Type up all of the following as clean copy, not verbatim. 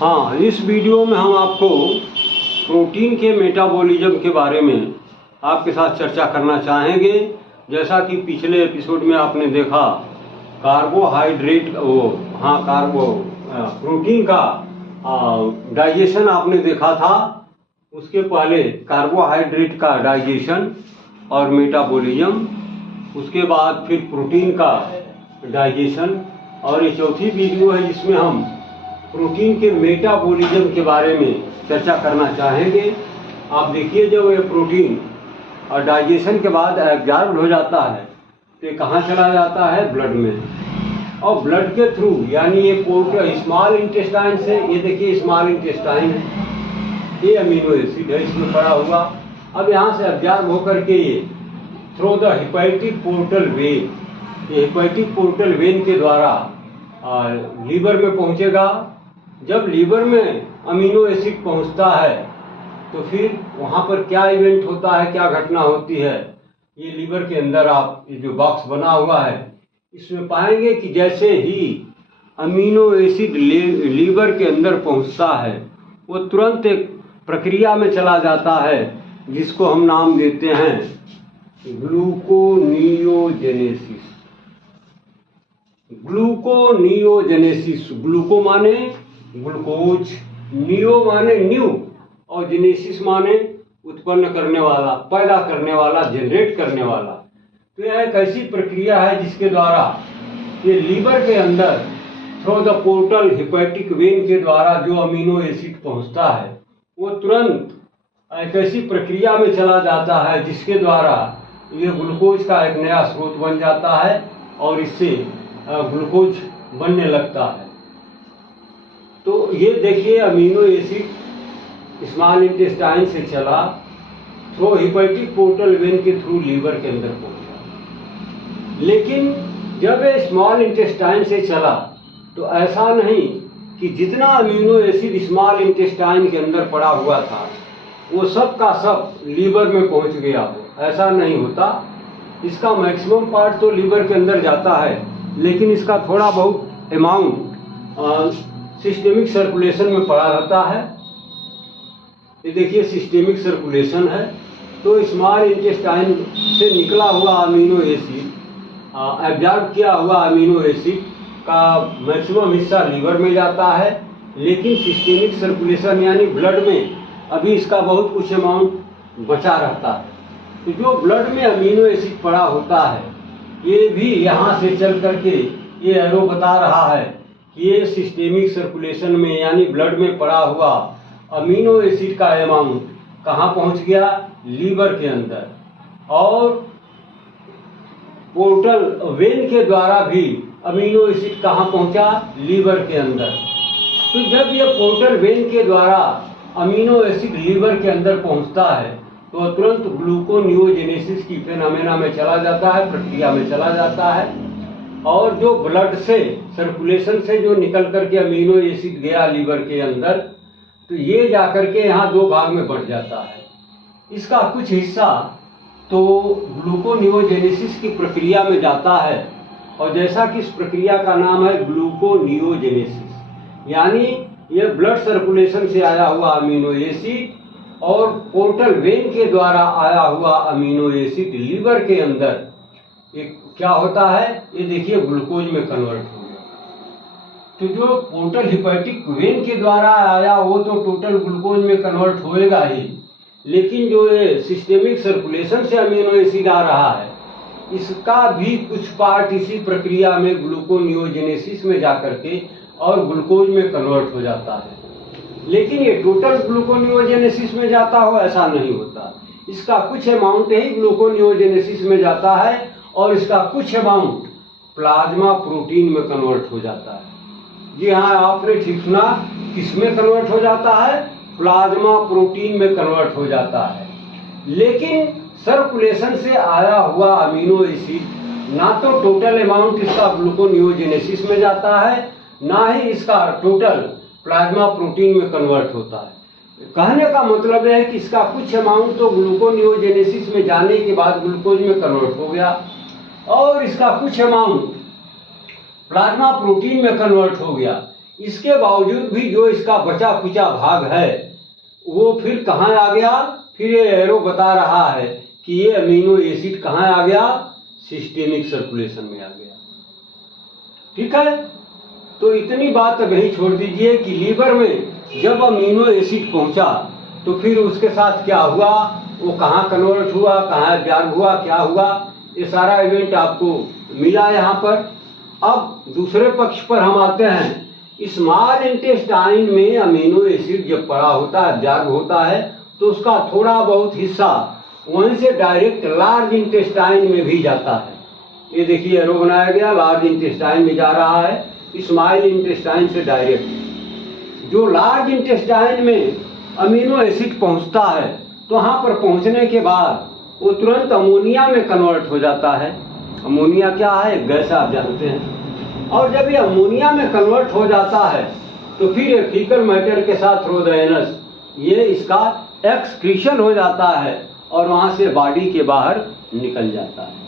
हाँ, इस वीडियो में हम आपको प्रोटीन के मेटाबॉलिज्म के बारे में आपके साथ चर्चा करना चाहेंगे। जैसा कि पिछले एपिसोड में आपने देखा कार्बोहाइड्रेट प्रोटीन का डाइजेशन आपने देखा था। उसके पहले कार्बोहाइड्रेट का डाइजेशन और मेटाबॉलिज्म, उसके बाद फिर प्रोटीन का डाइजेशन, और ये चौथी वीडियो है जिसमें हम प्रोटीन के मेटाबॉलिज्म के बारे में चर्चा करना चाहेंगे। आप देखिए, जब ये प्रोटीन और डाइजेशन के बाद एब्जॉर्ब हो जाता है तो ये कहाँ चला जाता है? ब्लड में। और ब्लड के थ्रू, यानी ये पोर्टल स्मॉल इंटेस्टाइन से, ये देखिए स्मॉल इंटेस्टाइन है, ये अमीनो एसिड है इसमें पड़ा हुआ। अब यहाँ से एब्जॉर्ब होकर के ये through the hepatic portal when, ये हेपेटिक पोर्टल वेन के द्वारा लीवर में पहुँचेगा। जब लीवर में अमीनो एसिड पहुँचता है तो फिर वहाँ पर क्या इवेंट होता है, क्या घटना होती है, ये लीवर के अंदर आप ये जो बॉक्स बना हुआ है इसमें पाएंगे कि जैसे ही अमीनो एसिड लीवर के अंदर पहुँचता है वो तुरंत एक प्रक्रिया में चला जाता है जिसको हम नाम देते हैं ग्लूकोनियोजेनेसिस। ग्लूकोनियोजेनेसिस, ग्लूको माने ग्लूकोज, नियो माने न्यू, और जेनेसिस माने उत्पन्न करने वाला, पैदा करने वाला, जनरेट करने वाला। तो यह एक ऐसी प्रक्रिया है जिसके द्वारा ये लीवर के अंदर through the portal hepatic when के द्वारा जो अमीनो एसिड पहुंचता है वो तुरंत एक ऐसी प्रक्रिया में चला जाता है जिसके द्वारा ये ग्लूकोज का एक नया स्रोत बन जाता है और इससे ग्लूकोज बनने लगता है। तो ये देखिए, अमीनो एसिड स्मॉल इंटेस्टाइन से चला, थ्रू हेपेटिक पोर्टल वेन के थ्रू लीवर के अंदर पहुंचा। लेकिन जब ये स्मॉल इंटेस्टाइन से चला तो ऐसा नहीं कि जितना अमीनो एसिड स्मॉल इंटेस्टाइन के अंदर पड़ा हुआ था वो सब का सब लीवर में पहुंच गया हो, ऐसा नहीं होता। इसका मैक्सिमम पार्ट तो लीवर के अंदर जाता है, लेकिन इसका थोड़ा बहुत अमाउंट सिस्टेमिक सर्कुलेशन में पड़ा रहता है। ये देखिए सिस्टेमिक सर्कुलेशन है। तो स्मॉल इंटेस्टाइन से निकला हुआ अमीनो एसिड, एब्जॉर्ब किया हुआ अमीनो एसिड का मैक्सिमम हिस्सा लीवर में जाता है, लेकिन सिस्टेमिक सर्कुलेशन यानी ब्लड में अभी इसका बहुत कुछ अमाउंट बचा रहता है। तो जो ब्लड में अमीनो एसिड पड़ा होता है ये भी यहाँ से चल करके ये एरो बता रहा है कि ये सिस्टेमिक सर्कुलेशन में यानी ब्लड में पड़ा हुआ अमीनो एसिड का अमाउंट कहाँ पहुँच गया? लीवर के अंदर। और पोर्टल वेन के द्वारा भी अमीनो एसिड कहाँ पहुँचा? लीवर के अंदर। तो जब ये पोर्टल वेन के द्वारा अमीनो एसिड लीवर के अंदर पहुँचता है तो तुरंत ग्लूकोनियोजेनेसिस की फेनोमेना में चला जाता है, प्रक्रिया में चला जाता है। और जो ब्लड से सर्कुलेशन से जो निकल करके अमीनो एसिड गया लीवर के अंदर, तो ये जाकर के यहाँ दो भाग में बढ़ जाता है। इसका कुछ हिस्सा तो ग्लूकोनियोजेनेसिस की प्रक्रिया में जाता है, और जैसा कि इस प्रक्रिया का नाम है ग्लूकोनियोजेनेसिस, यानी ये ब्लड सर्कुलेशन से आया हुआ अमीनो एसिड और पोर्टल वेन के द्वारा आया हुआ अमीनो एसिड लीवर के अंदर एक क्या होता है, ये देखिए ग्लूकोज में कन्वर्ट हो गया। तो जो पोर्टल हेपेटिक वेन के द्वारा आया वो तो टोटल ग्लूकोज में कन्वर्ट होएगा ही, लेकिन जो ये सिस्टेमिक सर्कुलेशन से अमीनो एसिड आ रहा है इसका भी कुछ पार्ट इसी प्रक्रिया में ग्लूकोनियोजेनेसिस में जाकर के और ग्लूकोज में कन्वर्ट हो जाता है। लेकिन ये टोटल ग्लूकोनियोजेनेसिस में जाता हो ऐसा नहीं होता। इसका कुछ अमाउंट ही ग्लूकोनियोजेनेसिस में जाता है और इसका कुछ अमाउंट प्लाज्मा प्रोटीन में कन्वर्ट हो जाता है। जी हाँ, आपने ठीक सुना, किसमें कन्वर्ट हो जाता है? प्लाज्मा प्रोटीन में कन्वर्ट हो जाता है। लेकिन सर्कुलेशन से आया हुआ अमीनो एसिड ना तो टोटल अमाउंट इसका ग्लूकोनियोजेनेसिस में जाता है, ना ही इसका टोटल प्लाज्मा प्रोटीन में कन्वर्ट होता है। कहने का मतलब है कि इसका कुछ अमाउंट तो ग्लूकोनियोजेनेसिस में जाने के बाद ग्लूकोज में कन्वर्ट हो गया और इसका कुछ अमाउंट प्लाज्मा प्रोटीन में कन्वर्ट हो गया। इसके बावजूद भी जो इसका बचा खुचा भाग है वो फिर कहाँ आ गया, फिर ये एरो बता रहा है कि ये अमीनो एसिड कहाँ आ गया, सिस्टेमिक सर्कुलेशन में आ गया। ठीक है, तो इतनी बात अब यही छोड़ दीजिए कि लीवर में जब अमीनो एसिड पहुंचा तो फिर उसके साथ क्या हुआ, वो कहाँ कन्वर्ट हुआ, कहाँ एब्जॉर्ब हुआ, क्या हुआ, ये सारा इवेंट आपको मिला यहाँ पर। अब दूसरे पक्ष पर हम आते हैं। स्मॉल इंटेस्टाइन में अमीनो एसिड जब पड़ा होता है, एब्जॉर्ब होता है, तो उसका थोड़ा बहुत हिस्सा वहीं से डायरेक्ट लार्ज इंटेस्टाइन में भी जाता है। ये देखिए एरो बनाया गया, लार्ज इंटेस्टाइन में जा रहा है, स्मॉल इंटेस्टाइन से डायरेक्ट। जो लार्ज इंटेस्टाइन में अमीनो एसिड पहुंचता है तो वहां पर पहुंचने के बाद वो तुरंत अमोनिया में कन्वर्ट हो जाता है। अमोनिया क्या है, गैस आप जानते हैं। और जब ये अमोनिया में कन्वर्ट हो जाता है तो फिर ये फीकल मैटर के साथ थ्रू द एनस ये इसका एक्सक्रीशन हो जाता है और वहां से बॉडी के बाहर निकल जाता है।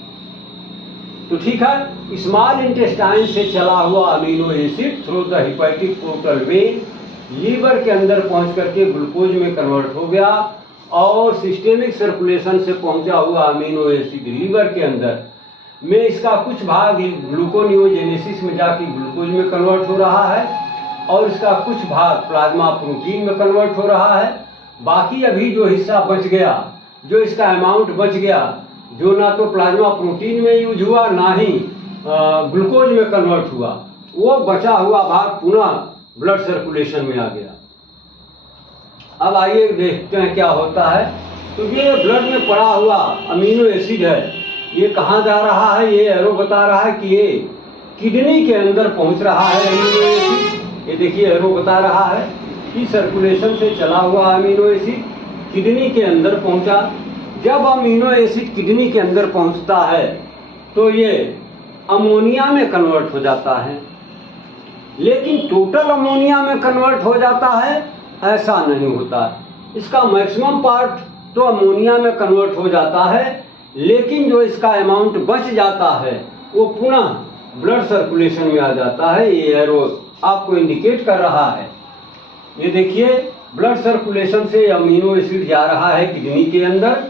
तो ठीक है, स्मॉल इंटेस्टाइन से चला हुआ amino acid through the hepatic portal vein liver के अंदर पहुंच करके ग्लूकोज में कन्वर्ट हो गया और सिस्टेमिक सर्कुलेशन से पहुंचा हुआ अमीनो एसिड लीवर के अंदर में इसका कुछ भाग ग्लूकोनियोजेनेसिस में जाके ग्लूकोज में कन्वर्ट हो रहा है और इसका कुछ भाग प्लाज्मा प्रोटीन में कन्वर्ट हो रहा है। बाकी अभी जो हिस्सा बच गया, जो इसका अमाउंट बच गया, जो ना तो प्लाज्मा प्रोटीन में यूज हुआ ना ही ग्लूकोज में कन्वर्ट हुआ, वो बचा हुआ भाग पुनः ब्लड सर्कुलेशन में आ गया। अब आइए देखते हैं क्या होता है। तो ये ब्लड में पड़ा हुआ अमीनो एसिड है, ये कहाँ जा रहा है, ये एरो बता रहा है कि ये किडनी के अंदर पहुंच रहा है अमीनो एसिड। ये देखिए एरो बता रहा है कि सर्कुलेशन से चला हुआ अमीनो एसिड किडनी के अंदर पहुंचा। जब अमीनो एसिड किडनी के अंदर पहुंचता है तो ये अमोनिया में कन्वर्ट हो जाता है, लेकिन टोटल अमोनिया में कन्वर्ट हो जाता है ऐसा नहीं होता। इसका मैक्सिमम पार्ट तो अमोनिया में कन्वर्ट हो जाता है, लेकिन जो इसका अमाउंट बच जाता है वो पुनः ब्लड सर्कुलेशन में आ जाता है। ये एरो आपको इंडिकेट कर रहा है। ये देखिए ब्लड सर्कुलेशन से अमीनो एसिड जा रहा है किडनी के अंदर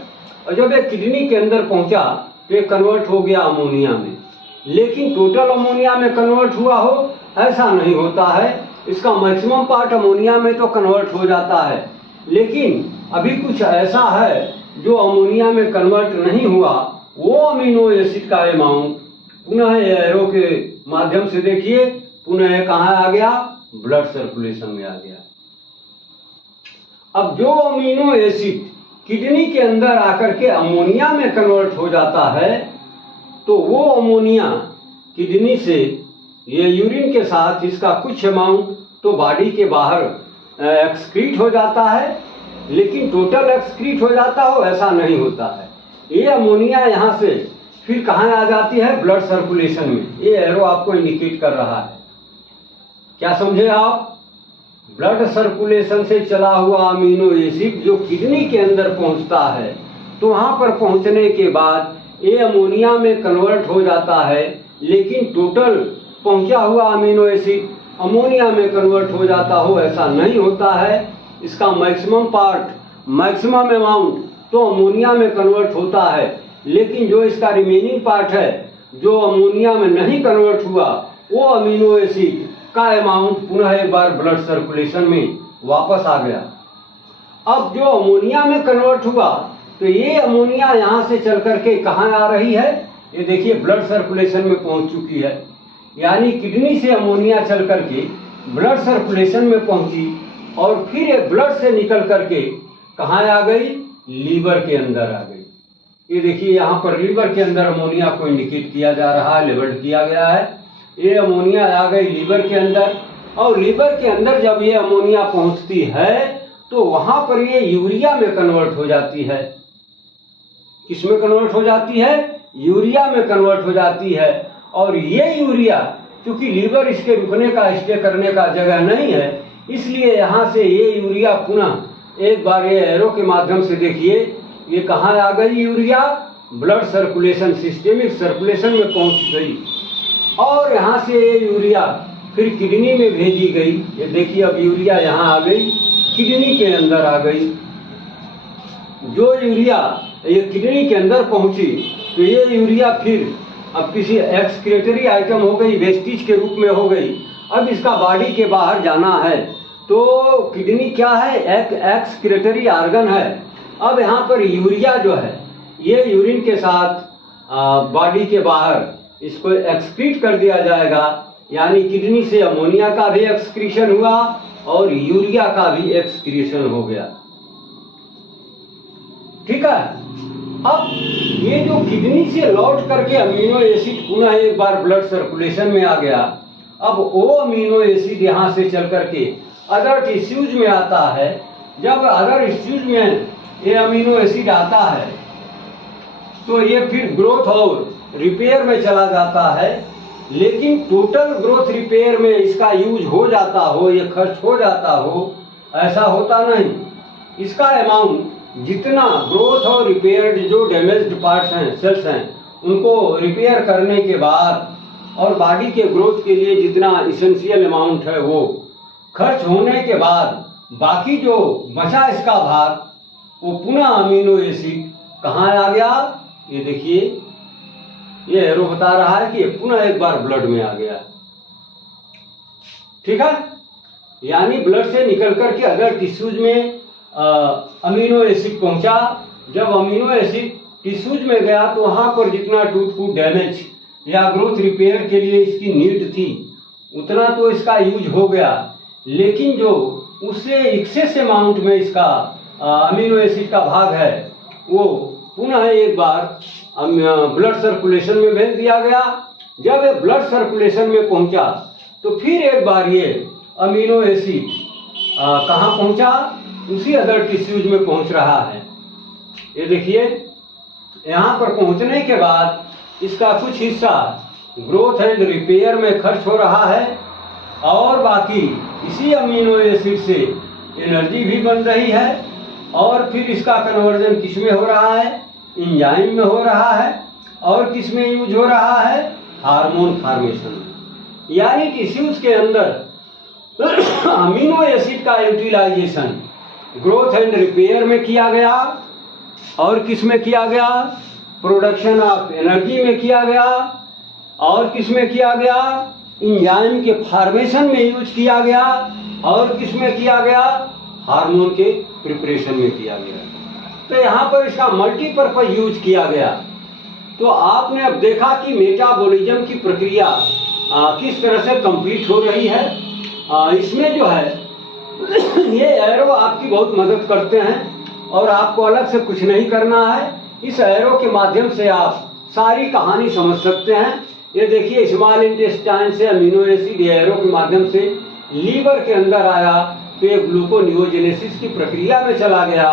और जब ये किडनी के अंदर पहुंचा तो ये कन्वर्ट हो गया अमोनिया में, लेकिन टोटल अमोनिया में कन्वर्ट हुआ हो ऐसा नहीं होता है। इसका मैक्सिमम पार्ट अमोनिया में तो कन्वर्ट हो जाता है, लेकिन अभी कुछ ऐसा है जो अमोनिया में कन्वर्ट नहीं हुआ, वो अमीनो एसिड का अमाउंट पुनः एरो के माध्यम से देखिए पुनः कहाँ आ गया, ब्लड सर्कुलेशन में आ गया। अब जो अमीनो एसिड किडनी के अंदर आकर के अमोनिया में कन्वर्ट हो जाता है तो वो अमोनिया किडनी से ये यूरिन के साथ इसका कुछ अमाउंट तो बॉडी के बाहर एक्सक्रीट हो जाता है, लेकिन टोटल एक्सक्रीट हो जाता हो ऐसा नहीं होता है। ये अमोनिया यहाँ से फिर कहाँ आ जाती है, ब्लड सर्कुलेशन में। ये एरो आपको इंडिकेट कर रहा है। क्या समझे आप? ब्लड सर्कुलेशन से चला हुआ अमीनो एसिड जो किडनी के अंदर पहुंचता है तो वहां पर पहुंचने के बाद ये अमोनिया में कन्वर्ट हो जाता है, लेकिन टोटल पहुंचा हुआ अमीनो एसिड अमोनिया में कन्वर्ट हो जाता हो ऐसा नहीं होता है। इसका मैक्सिमम पार्ट, मैक्सिमम अमाउंट तो अमोनिया में कन्वर्ट होता है, लेकिन जो इसका रिमेनिंग पार्ट है जो अमोनिया में नहीं कन्वर्ट हुआ वो अमीनो एसिड का अमाउंट पुनः एक बार ब्लड सर्कुलेशन में वापस आ गया। अब जो अमोनिया में कन्वर्ट हुआ तो ये अमोनिया यहाँ से चल करके कहाँ आ रही है, ये देखिए ब्लड सर्कुलेशन में पहुंच चुकी है। यानी किडनी से अमोनिया चल करके ब्लड सर्कुलेशन में पहुंची और फिर ये ब्लड से निकल करके कहाँ आ गई, लीवर के अंदर आ गई। ये देखिए यहाँ पर लीवर के अंदर अमोनिया को इंडिकेट किया जा रहा है, लेबल किया गया है। ये अमोनिया आ गई लीवर के अंदर और लीवर के अंदर जब ये अमोनिया पहुंचती है तो वहां पर ये यूरिया में कन्वर्ट हो जाती है। किस में कन्वर्ट हो जाती है? यूरिया में कन्वर्ट हो जाती है। और ये यूरिया क्योंकि लीवर इसके रुकने का, स्टे करने का जगह नहीं है, इसलिए यहाँ से ये यूरिया पुनः एक बार ये एरो के माध्यम से देखिए ये कहाँ आ गई, urea blood circulation, systemic circulation में पहुंच गई और यहाँ से ये यूरिया फिर किडनी में भेजी गई। ये देखिए अब यूरिया यहाँ आ गई, किडनी के अंदर आ गई। जो यूरिया ये किडनी के अंदर पहुंची तो ये यूरिया फिर अब किसी एक्सक्रीटरी आइटम हो गई, वेस्टिज के रूप में हो गई। अब इसका बॉडी के बाहर जाना है तो किडनी क्या है, एक एक्सक्रीटरी ऑर्गन है। अब यहाँ पर यूरिया जो है ये यूरिन के साथ बॉडी के बाहर इसको एक्सक्रीट कर दिया जाएगा, यानी किडनी से अमोनिया का भी एक्सक्रीशन हुआ और यूरिया का भी एक्सक्रीशन हो गया। ठीक है। अब ये जो किडनी से लौट करके अमीनो एसिड पुनः एक बार ब्लड सर्कुलेशन में आ गया। अब वो अमीनो एसिड यहाँ से चल करके अदर टिश्यूज में आता है। जब अदर टिश्यूज में ये अमीनो एसिड आता है तो ये फिर ग्रोथ और रिपेयर में चला जाता है। लेकिन टोटल ग्रोथ रिपेयर में इसका यूज हो जाता हो, ये खर्च हो जाता हो, ऐसा होता नहीं। इसका अमाउंट जितना ग्रोथ और रिपेयर जो डैमेज्ड पार्ट्स हैं, सेल्स हैं, उनको रिपेयर करने के बाद और बॉडी के ग्रोथ के लिए जितना इसेंशियल अमाउंट है वो खर्च होने के बाद बाकी जो बचा इसका भाग वो पुनः अमीनो एसिड कहाँ आ गया। ये देखिए ये एरो बता रहा है कि ये पुनः एक बार ब्लड में आ गया। ठीक है। यानी ब्लड से निकल करके अदर टिश्यूज में अमीनो एसिड पहुंचा। जब अमीनो एसिड टिश्यूज में गया तो वहां पर जितना टूट फूट डैमेज या ग्रोथ रिपेयर के लिए इसकी नीड थी उतना तो इसका यूज हो गया। लेकिन जो उससे एक्सेस अमाउंट में इसका अमीनो एसिड का भाग है वो पुनः एक बार ब्लड सर्कुलेशन में भेज दिया गया। जब ये ब्लड सर्कुलेशन में पहुंचा तो फिर एक बार ये अमीनो एसिड कहाँ पहुंचा, उसी अदर टिश्यूज में पहुंच रहा है। ये देखिए यहाँ पर पहुंचने के बाद इसका कुछ हिस्सा ग्रोथ एंड रिपेयर में खर्च हो रहा है और बाकी इसी अमीनो एसिड से एनर्जी भी बन रही है और फिर इसका कन्वर्जन किस में हो रहा है, एंजाइम में हो रहा है और किस में यूज हो रहा है, हार्मोन फॉर्मेशन में। यानी टिश्यूज के अंदर अमीनो एसिड का यूटिलाइजेशन ग्रोथ एंड रिपेयर में किया गया और किस में किया गया, प्रोडक्शन ऑफ एनर्जी में किया गया और किस में किया गया, एंजाइम के फॉर्मेशन में यूज किया गया और किस में किया गया, हार्मोन के प्रिपरेशन में किया गया। तो यहाँ पर इसका मल्टीपर्पज यूज किया गया। तो आपने अब देखा कि मेटाबॉलिज्म की प्रक्रिया किस तरह से कंप्लीट हो रही है। इसमें जो है ये एरो आपकी बहुत मदद करते हैं और आपको अलग से कुछ नहीं करना है। इस एरो के माध्यम से आप सारी कहानी समझ सकते हैं। ये देखिए स्मॉल इंटेस्टाइन से अमीनो एसिड एरो के माध्यम से लीवर के अंदर आया तो ये ग्लूकोनियोजेनेसिस की प्रक्रिया में चला गया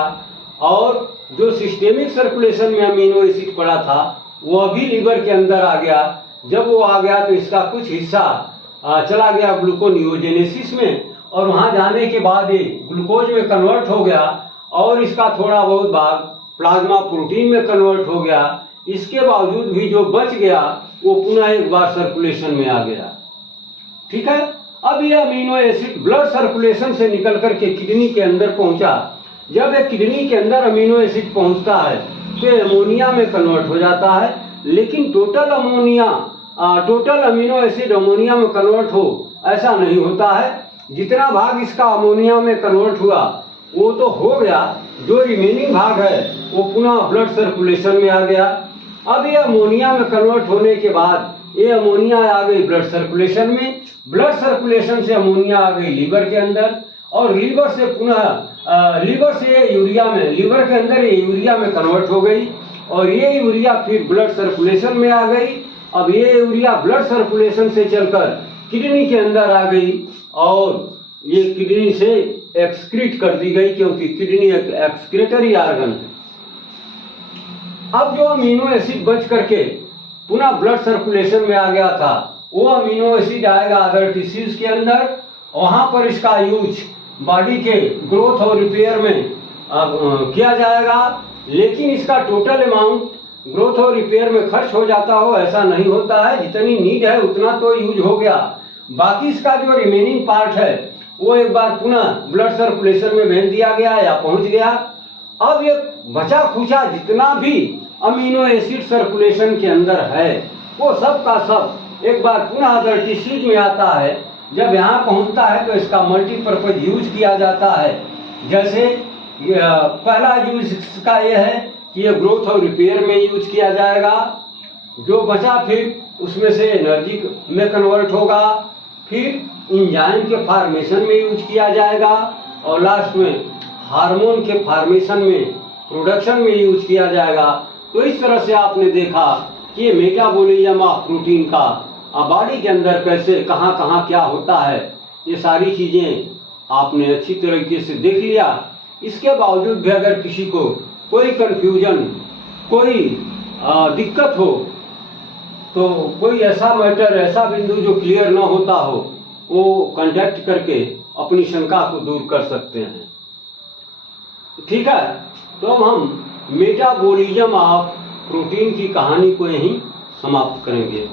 और जो सिस्टेमिक सर्कुलेशन में अमीनो एसिड पड़ा था वो अभी लीवर के अंदर आ गया। जब वो आ गया तो इसका कुछ हिस्सा चला गया ग्लूकोनियोजेनेसिस में और वहां जाने के बाद ये ग्लूकोज में कन्वर्ट हो गया और इसका थोड़ा बहुत भाग प्लाज्मा प्रोटीन में कन्वर्ट हो गया। इसके बावजूद भी जो बच गया वो पुनः एक बार सर्कुलेशन में आ गया। ठीक है। अब ये अमीनो एसिड ब्लड सर्कुलेशन से निकल करके किडनी के अंदर पहुंचा। जब ये किडनी के अंदर अमीनो एसिड पहुंचता है तो अमोनिया में कन्वर्ट हो जाता है। लेकिन टोटल अमीनो एसिड अमोनिया में कन्वर्ट हो ऐसा नहीं होता है। जितना भाग इसका अमोनिया में कन्वर्ट हुआ वो तो हो गया, जो रिमेनिंग भाग है वो पुनः ब्लड सर्कुलेशन में आ गया। अब ये अमोनिया में कन्वर्ट होने के बाद ये अमोनिया आ गई ब्लड सर्कुलेशन में, ब्लड सर्कुलेशन से अमोनिया आ गई लीवर के अंदर और लीवर से पुनः लीवर से यूरिया में, लीवर के अंदर ये यूरिया में कन्वर्ट हो गई और ये यूरिया फिर ब्लड सर्कुलेशन में आ गई। अब ये यूरिया ब्लड सर्कुलेशन से चलकर किडनी के अंदर आ गई और ये किडनी से एक्सक्रीट कर दी गई क्योंकि किडनी एक एक्सक्रीटरी ऑर्गन है। अब जो अमीनो एसिड बच करके पुनः ब्लड सर्कुलेशन में आ गया था वो अमीनो एसिड आएगा अदर टिश्यूज के अंदर, वहां पर इसका यूज बॉडी के ग्रोथ और रिपेयर में किया जाएगा। लेकिन इसका टोटल अमाउंट ग्रोथ और रिपेयर में खर्च हो जाता हो ऐसा नहीं होता है। जितनी नीड है उतना तो यूज हो गया, बाकी इसका जो रिमेनिंग पार्ट है वो एक बार पुनः ब्लड सर्कुलेशन में भेज दिया गया या पहुंच गया। अब ये बचा खुचा जितना भी अमीनो एसिड सर्कुलेशन के अंदर है वो सब का सब एक बार पुनः अदर टिश्यूज में आता है। जब यहाँ पहुंचता है तो इसका मल्टीपर्पज यूज किया जाता है। जैसे पहला यूज इसका यह है कि ये ग्रोथ और रिपेयर में यूज किया जाएगा। जो बचा फिर उसमें से एनर्जी में कन्वर्ट होगा, फिर इंजाइम के फॉर्मेशन में यूज किया जाएगा और लास्ट में हार्मोन के फॉर्मेशन में, प्रोडक्शन में यूज किया जाएगा। तो इस तरह से आपने देखा कि ये मेटाबॉलिज्म ऑफ प्रोटीन का बॉडी के अंदर कैसे कहाँ कहाँ क्या होता है, ये सारी चीजें आपने अच्छी तरीके से देख लिया। इसके बावजूद भी अगर किसी को कोई कंफ्यूजन, कोई दिक्कत हो तो कोई ऐसा मैटर, ऐसा बिंदु जो क्लियर ना होता हो, वो कांटेक्ट करके अपनी शंका को दूर कर सकते हैं। ठीक है, तो हम मेटाबॉलिज्म ऑफ प्रोटीन की कहानी को यहीं समाप्त करेंगे।